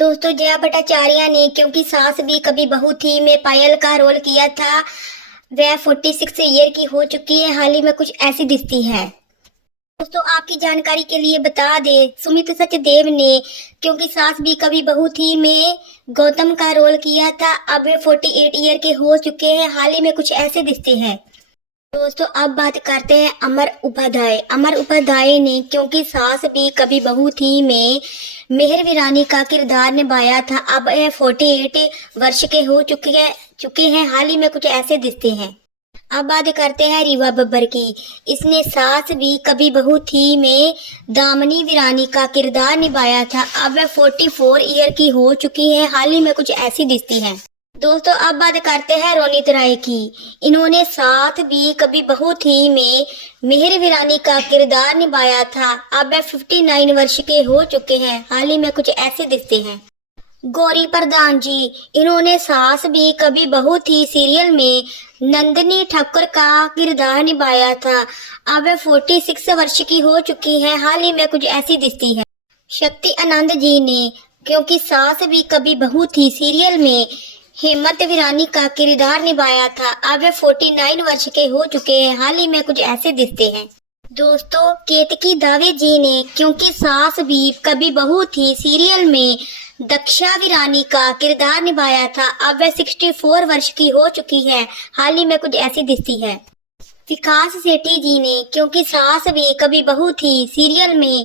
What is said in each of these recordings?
दोस्तों जया भट्टाचार्य ने क्योंकि सास भी कभी बहू थी में पायल का रोल किया था, वह 46 ईयर की हो चुकी है। हाल ही में कुछ ऐसी दिखती है। दोस्तों आपकी जानकारी के लिए बता दे, सुमित सचदेव ने क्योंकि सास भी कभी बहू थी में गौतम का रोल किया था। अब वे 48 ईयर के हो चुके हैं। हाल ही में कुछ ऐसे दिखते हैं। दोस्तों अब बात करते हैं अमर उपाध्याय। अमर उपाध्याय ने क्योंकि सास भी कभी बहू थी में मेहर वीरानी का किरदार निभाया था। अब यह 48 वर्ष के हो चुके हैं। हाल ही में कुछ ऐसे दिखते हैं। अब बात करते हैं रीवा बब्बर की। इसने सास भी कभी बहू थी में दामिनी वीरानी का किरदार निभाया था। अब वह 44 ईयर की हो चुकी है। हाल ही में कुछ ऐसी दिखती है। दोस्तों अब बात करते हैं रोनित राय की। इन्होंने साथ भी कभी बहू थी में मेहर वीरानी का किरदार निभाया था। अब वह 59 वर्ष के हो चुके हैं। हाल ही में कुछ ऐसे दिखते हैं। गौरी प्रधान जी, इन्होंने सास भी कभी बहू थी सीरियल में नंदिनी ठाकुर का किरदार निभाया था। अब वह 46 वर्ष की हो चुकी है। हाल ही में कुछ ऐसी दिखती है। शक्ति आनंद जी ने क्योंकि सास भी कभी बहू थी सीरियल में हेमंत वीरानी का किरदार निभाया था। अब वे 49 वर्ष के हो चुके हैं। हाल ही में कुछ ऐसे दिखते हैं। दोस्तों केतकी दावे जी ने क्योंकि सास भी कभी बहू थी सीरियल में दक्षा वीरानी का किरदार निभाया था। अब वह 64 वर्ष की हो चुकी है। हाल ही में कुछ ऐसी दिखती है। विकास सेठी जी ने क्योंकि सास भी कभी बहू थी सीरियल में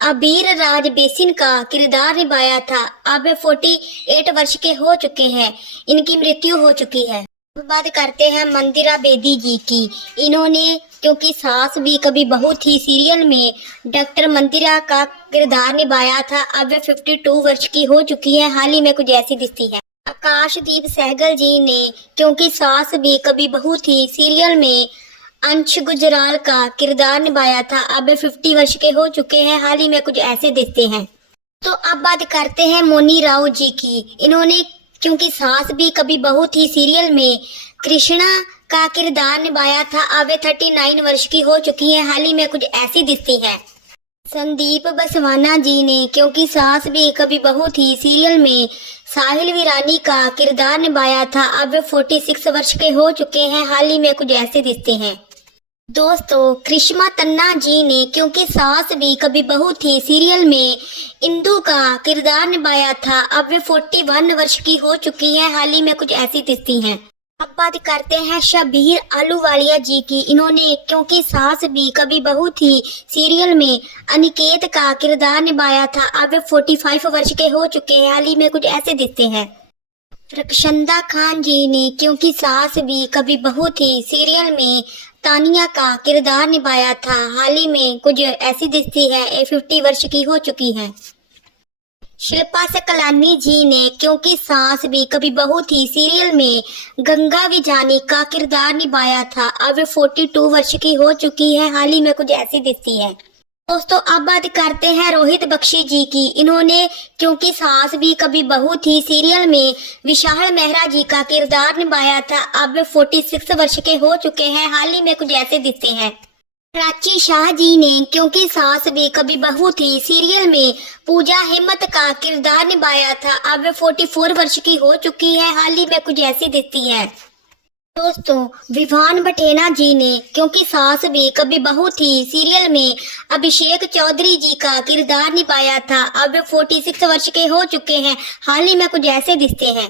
अबीर राज बेसिन का किरदार निभाया था। अब 48 वर्ष के हो चुके हैं। इनकी मृत्यु हो चुकी है। अब बात करते हैं मंदिरा बेदी जी की। इन्होंने क्योंकि सास भी कभी बहू थी सीरियल में डॉक्टर मंदिरा का किरदार निभाया था। अब 52 वर्ष की हो चुकी है। हाल ही में कुछ ऐसी दिखती है। आकाशदीप सहगल जी ने क्योंकि सास भी कभी बहू थी सीरियल में अंश गुजराल का किरदार निभाया था। अब 50 वर्ष के हो चुके हैं। हाल ही में कुछ ऐसे दिखते हैं। तो अब बात करते हैं मोनी राव जी की। इन्होंने क्योंकि सास भी कभी बहू थी सीरियल में कृष्णा का किरदार निभाया था। अब 39 वर्ष की हो चुकी है। हाल ही में कुछ ऐसी दिखती है। संदीप बसवाना जी ने क्योंकि सास भी कभी बहू थी सीरियल में साहिल वीरानी का किरदार निभाया था। अब 46 वर्ष के हो चुके हैं। हाल ही में कुछ ऐसे दिखते हैं। दोस्तों कृष्मा तन्ना जी ने क्योंकि सास भी कभी बहू थी सीरियल में इंदु का किरदार निभाया था। अब वे 41 वर्ष की हो चुकी है। हाल ही में कुछ ऐसी दिखती हैं। अब बात करते हैं शबीर आलूवालिया जी की। इन्होंने क्योंकि सास भी कभी बहू थी सीरियल में अनिकेत का किरदार निभाया था। अब वे 45 वर्ष के हो चुके हैं। हाल ही में कुछ ऐसे दिखते हैं। रक्षंदा खान जी ने क्योंकि सास भी कभी बहू थी सीरियल में तानिया का किरदार निभाया था। हाल ही में कुछ ऐसी दिखती है। 50 वर्ष की हो चुकी है। शिल्पा सकलानी जी ने क्योंकि सास भी कभी बहू थी सीरियल में गंगा विजानी का किरदार निभाया था। अब 42 वर्ष की हो चुकी है। हाल ही में कुछ ऐसी दिखती है। दोस्तों अब बात करते हैं रोहित बख्शी जी की। इन्होंने क्योंकि सास भी कभी बहू थी सीरियल में विशाल मेहरा जी का किरदार निभाया था। अब 46 वर्ष के हो चुके हैं। हाल ही में कुछ ऐसे दिखते हैं। प्राची शाह जी ने क्योंकि सास भी कभी बहू थी सीरियल में पूजा हेमंत का किरदार निभाया था। अब 44 वर्ष की हो चुकी है। हाल ही में कुछ ऐसी दिखती है। दोस्तों विवान बठेना जी ने क्योंकि सास भी कभी बहू थी सीरियल में अभिषेक चौधरी जी का किरदार निभाया था। अब 46 वर्ष के हो चुके हैं। हाल ही में कुछ ऐसे दिखते हैं।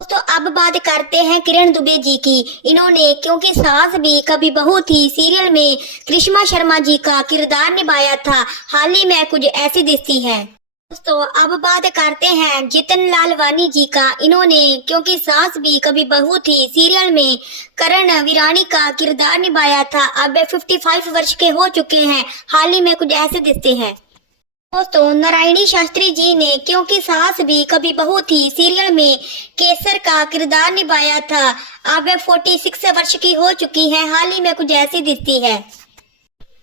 दोस्तों अब बात करते हैं किरण दुबे जी की। इन्होंने क्योंकि सास भी कभी बहू थी सीरियल में कृष्मा शर्मा जी का किरदार निभाया था। हाल ही में कुछ ऐसी दिखती है। दोस्तों अब बात करते हैं जितन लालवानी जी का। इन्होंने क्योंकि सास भी कभी बहू थी सीरियल में करण वीरानी का किरदार निभाया था। अब 55 वर्ष के हो चुके हैं। हाल ही में कुछ ऐसे दिखते हैं। दोस्तों नारायणी शास्त्री जी ने क्योंकि सास भी कभी बहू थी सीरियल में केसर का किरदार निभाया था। अब 46 वर्ष की हो चुकी है। हाल ही में कुछ ऐसी दिखती है।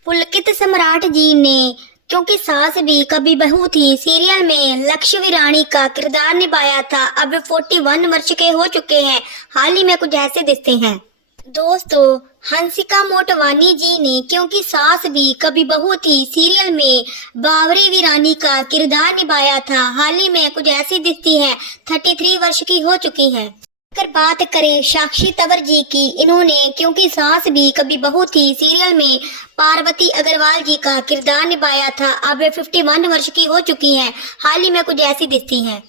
पुलकित सम्राट जी ने क्योंकि सास भी कभी बहू थी सीरियल में लक्ष्य वीरानी का किरदार निभाया था। अब 41 वर्ष के हो चुके हैं। हाल ही में कुछ ऐसे दिखते हैं। दोस्तों हंसिका मोटवानी जी ने क्योंकि सास भी कभी बहू थी सीरियल में बावरी वीरानी का किरदार निभाया था। हाल ही में कुछ ऐसी दिखती है, 33 वर्ष की हो चुकी है। अगर बात करें साक्षी तंवर जी की, इन्होंने क्योंकि सास भी कभी बहू थी सीरियल में पार्वती अग्रवाल जी का किरदार निभाया था। अब वे 51 वर्ष की हो चुकी हैं। हाल ही में कुछ ऐसी दिखती हैं।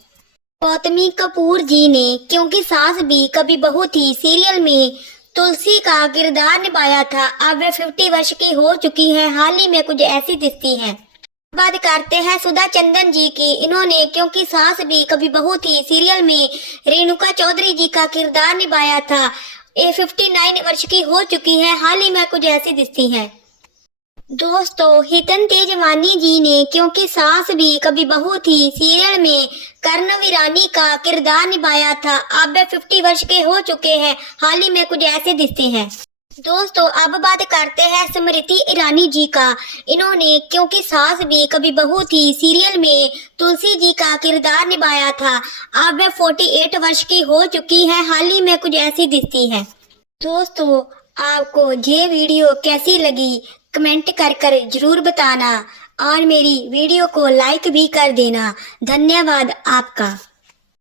गौतमी कपूर जी ने क्योंकि सास भी कभी बहू थी सीरियल में तुलसी का किरदार निभाया था। अब वे 50 वर्ष की हो चुकी हैं। हाल ही में कुछ ऐसी दिखती हैं। बात करते हैं सुधा चंदन जी की, इन्होंने क्योंकि सास भी कभी बहू थी सीरियल में रेणुका चौधरी जी का किरदार निभाया था। ये 59 वर्ष की हो चुकी है। हाल ही में कुछ ऐसी दिखती हैं। दोस्तों, हितन तेजवानी जी ने क्योंकि सास भी कभी बहू थी सीरियल में कर्ण वीरानी का किरदार निभाया था। अब वे 50 वर्ष के हो चुके हैं। हाल ही में कुछ ऐसे दिखते हैं। दोस्तों, अब बात करते हैं स्मृति ईरानी जी का, इन्होंने क्योंकि सास भी कभी बहू थी सीरियल में तुलसी जी का किरदार निभाया था। अब वे 48 वर्ष की हो चुकी है। हाल ही में कुछ ऐसी दिखती है। दोस्तों, आपको ये वीडियो कैसी लगी कमेंट कर जरूर बताना और मेरी वीडियो को लाइक भी कर देना। धन्यवाद आपका।